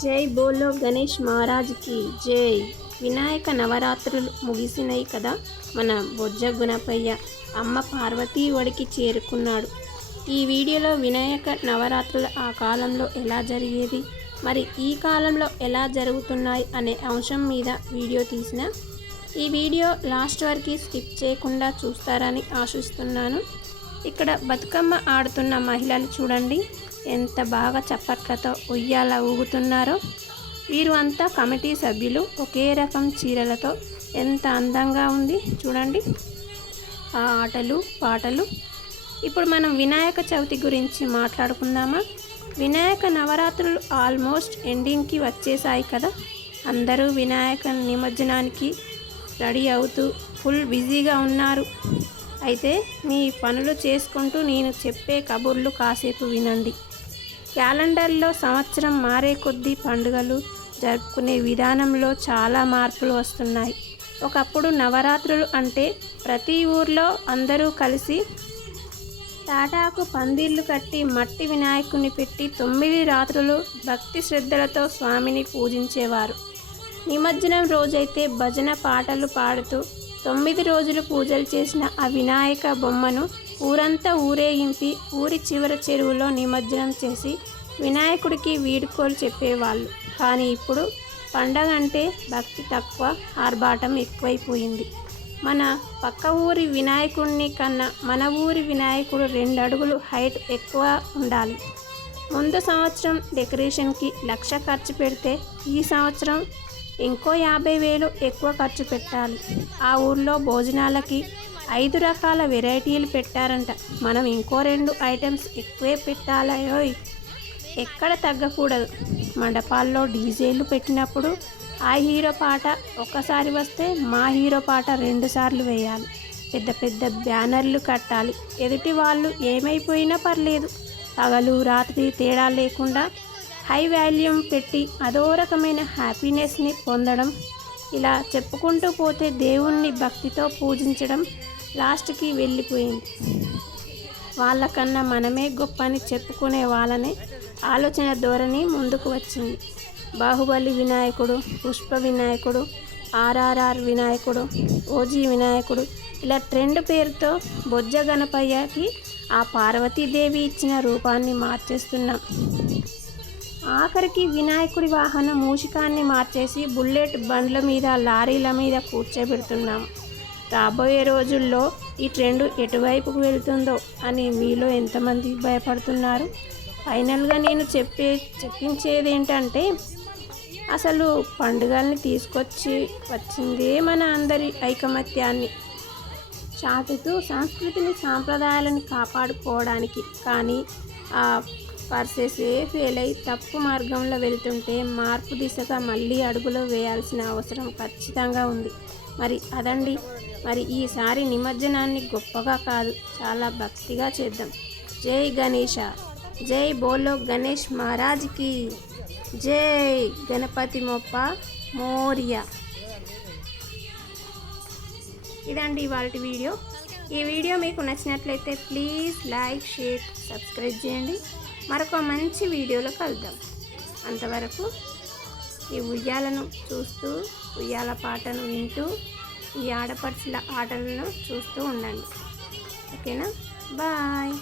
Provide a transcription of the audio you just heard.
జై బోలో గణేష్ మహారాజ్కి జై. వినాయక నవరాత్రులు ముగిసినాయి కదా. మన బొజ్జ గుణపయ్య అమ్మ పార్వతీ ఒడికి చేరుకున్నాడు. ఈ వీడియోలో వినాయక నవరాత్రులు ఆ కాలంలో ఎలా జరిగేది, మరి ఈ కాలంలో ఎలా జరుగుతున్నాయి అనే అంశం మీద వీడియో తీసిన. ఈ వీడియో లాస్ట్ వరకు స్కిప్ చేయకుండా చూస్తారని ఆశిస్తున్నాను. ఇక్కడ బతుకమ్మ ఆడుతున్న మహిళలు చూడండి, ఎంత బాగా చప్పట్లతో ఉయ్యాల ఊగుతున్నారో. వీరు అంతా కమిటీ సభ్యులు. ఒకే రకం చీరలతో ఎంత అందంగా ఉంది చూడండి ఆ ఆటలు పాటలు. ఇప్పుడు మనం వినాయక చవితి గురించి మాట్లాడుకుందామా. వినాయక నవరాత్రులు ఆల్మోస్ట్ ఎండింగ్కి వచ్చేసాయి కదా. అందరూ వినాయక నిమజ్జనానికి రెడీ అవుతూ ఫుల్ బిజీగా ఉన్నారు. అయితే మీ పనులు చేసుకుంటూ నేను చెప్పే కబుర్లు కాసేపు వినండి. క్యాలెండర్లో సంవత్సరం మారే కొద్దీ పండుగలు జరుపుకునే విధానంలో చాలా మార్పులు వస్తున్నాయి. ఒకప్పుడు నవరాత్రులు అంటే ప్రతి ఊర్లో అందరూ కలిసి తాటాకు పందిర్లు కట్టి మట్టి వినాయకుని పెట్టి 9 రాత్రులు భక్తి శ్రద్ధలతో స్వామిని పూజించేవారు. నిమజ్జనం రోజైతే భజన పాటలు పాడుతూ 9 రోజులు పూజలు చేసిన ఆ వినాయక బొమ్మను ఊరంతా ఊరేగింపి ఊరి చివరి చెరువులో నిమజ్జనం చేసి వినాయకుడికి వీడ్కోలు చెప్పేవాళ్ళు. కానీ ఇప్పుడు పండగ అంటే భక్తి తక్కువ, ఆర్భాటం ఎక్కువైపోయింది. మన పక్క ఊరి వినాయకుడిని కన్నా మన ఊరి వినాయకుడు 2 అడుగులు హైట్ ఎక్కువ ఉండాలి. ముందు సంవత్సరం డెకరేషన్కి 1,00,000 ఖర్చు పెడితే ఈ సంవత్సరం ఇంకో 50,000 ఎక్కువ ఖర్చు పెట్టాలి. ఆ ఊర్లో భోజనాలకి 5 రకాల వెరైటీలు పెట్టారంట. మనం ఇంకో 2 ఐటమ్స్ ఎక్కువే పెట్టాలయో. ఎక్కడ తగ్గకూడదు. మండపాల్లో డీజేలు పెట్టినప్పుడు ఆ హీరో పాట ఒక్కసారి వస్తే మా హీరో పాట 2 సార్లు వేయాలి. పెద్ద పెద్ద బ్యానర్లు కట్టాలి. ఎదుటి వాళ్ళు ఏమైపోయినా పర్లేదు, పగలు రాత్రి తేడా లేకుండా హై వాల్యూమ్ పెట్టి అదో రకమైన హ్యాపీనెస్ని పొందడం. ఇలా చెప్పుకుంటూ పోతే దేవుణ్ణి భక్తితో పూజించడం లాస్ట్కి వెళ్ళిపోయింది. వాళ్ళకన్నా మనమే గొప్పని చెప్పుకునే వాళ్ళనే ఆలోచన ధోరణి ముందుకు వచ్చింది. బాహుబలి వినాయకుడు, పుష్ప వినాయకుడు, ఆర్ఆర్ఆర్ వినాయకుడు, ఓజీ వినాయకుడు, ఇలా ట్రెండ్ పేరుతో బొజ్జ గణపయ్యకి ఆ పార్వతీదేవి ఇచ్చిన రూపాన్ని మార్చేస్తున్నాం. ఆఖరికి వినాయకుడి వాహన మూషికాన్ని మార్చేసి బుల్లెట్ బండ్ల మీద లారీల మీద కూర్చోబెడుతున్నాం. రాబోయే రోజుల్లో ఈ ట్రెండ్ ఎటువైపుకు వెళ్తుందో అని మీలో ఎంతమంది భయపడుతున్నారు? ఫైనల్గా నేను చెప్పించేది ఏంటంటే, అసలు పండుగల్ని తీసుకొచ్చి వచ్చిందే మన అందరి ఐకమత్యాన్ని చాటుతూ సంస్కృతిని సాంప్రదాయాలను కాపాడుకోవడానికి. కానీ ఆ పర్సెసే ఫెయిల్ అయి తప్పు మార్గంలో వెళ్తుంటే మార్పు దిశగా మళ్ళీ అడుగులు వేయాల్సిన అవసరం ఖచ్చితంగా ఉంది. మరి అదండి. మరి ఈసారి నిమజ్జనాన్ని గొప్పగా కాదు, చాలా భక్తిగా చేద్దాం. జై గణేష. జై బోలో గణేష్ మహారాజ్కి జై. గణపతి మొప్ప మోరియా. ఇదండి ఇవాళ వీడియో. ఈ వీడియో మీకు నచ్చినట్లయితే ప్లీజ్ లైక్, షేర్, సబ్స్క్రైబ్ చేయండి. మరొక మంచి వీడియోలో కలుద్దాం. అంతవరకు ఈ ఉయ్యాలను చూస్తూ, ఉయ్యాల పాటను వింటూ, ఈ ఆడపడుచుల ఆటలను చూస్తూ ఉండండి. ఓకేనా? బాయ్.